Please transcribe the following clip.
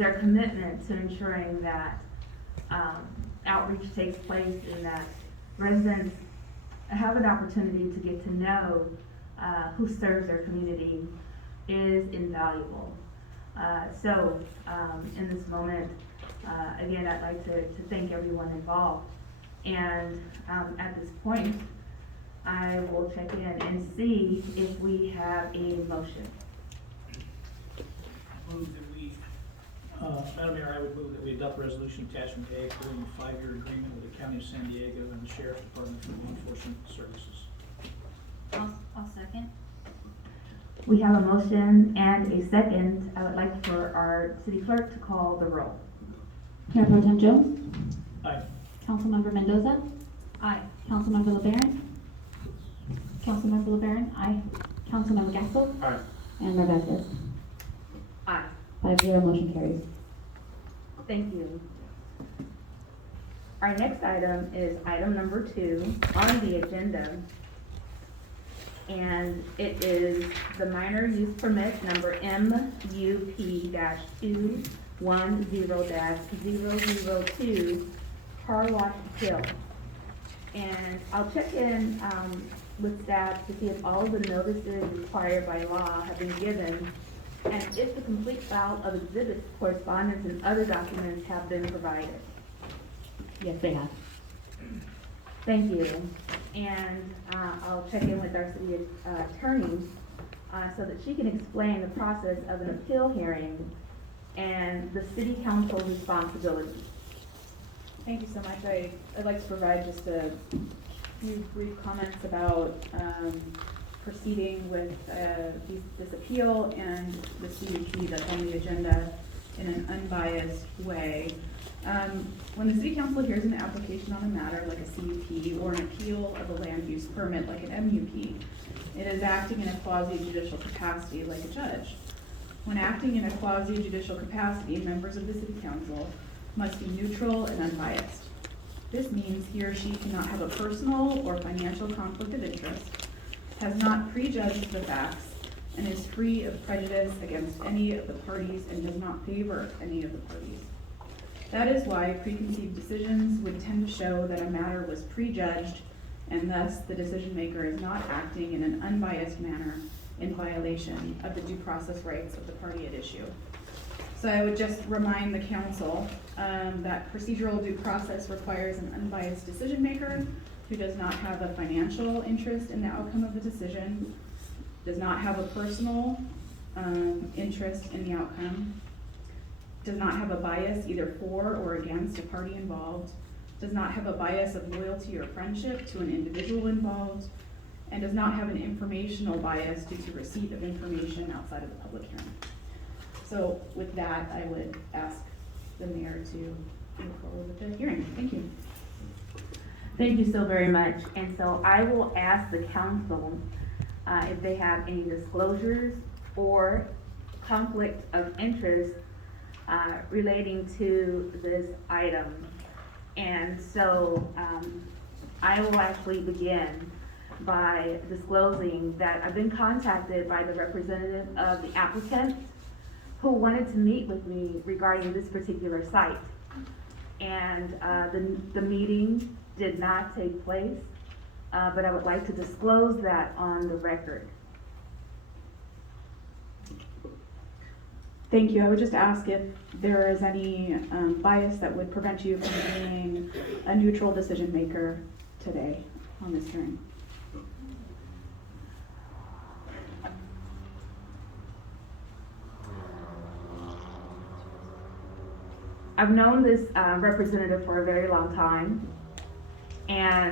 their commitment to ensuring that outreach takes place and that residents have an opportunity to get to know who serves their community is invaluable. In this moment, again, I'd like to thank everyone involved. And at this point, I will check in and see if we have a motion. Move that we, Madam Mayor, I would move that we adopt resolution attachment A approving a 5-year agreement with the County of San Diego and the Sheriff's Department for law enforcement services. I'll second. We have a motion and a second. I would like for our city clerk to call the roll. Mayor Pro Tem Jones? Aye. Councilmember Mendoza? Aye. Councilmember LeBaron? Councilmember LeBaron, aye. Councilmember Gasko? Aye. And Mayor Vasquez. Aye. 5-0, motion carries. Thank you. Our next item is item number 2 on the agenda. And it is the minor use permit number MUP-210-002 Car Wash Hill. And I'll check in with staff to see if all of the notices required by law have been given and if the complete file of exhibits, correspondence, and other documents have been provided. Yes, they have. Thank you. And I'll check in with our city attorney so that she can explain the process of an appeal hearing and the city council's responsibilities. Thank you so much. I'd like to provide just a few brief comments about proceeding with this appeal and the CUP that's on the agenda in an unbiased way. When the city council hears an application on a matter like a CUP or an appeal of a land use permit like an MUP, it is acting in a quasi-judicial capacity like a judge. When acting in a quasi-judicial capacity, members of the city council must be neutral and unbiased. This means he or she cannot have a personal or financial conflict of interest, has not prejudged the facts, and is free of prejudice against any of the parties and does not favor any of the parties. That is why preconceived decisions would tend to show that a matter was prejudged, and thus the decision maker is not acting in an unbiased manner in violation of the due process rights of the party at issue. So I would just remind the council that procedural due process requires an unbiased decision maker who does not have a financial interest in the outcome of the decision, does not have a personal interest in the outcome, does not have a bias either for or against a party involved, does not have a bias of loyalty or friendship to an individual involved, and does not have an informational bias due to receipt of information outside of the public hearing. So with that, I would ask the mayor to move forward with the hearing. Thank you. Thank you so very much. And so I will ask the council if they have any disclosures or conflict of interest relating to this item. And so I will actually begin by disclosing that I've been contacted by the representative of the applicant who wanted to meet with me regarding this particular site. And the meeting did not take place, but I would like to disclose that on the record. Thank you. I would just ask if there is any bias that would prevent you from being a neutral decision maker today on this hearing. I've known this representative for a very long time, and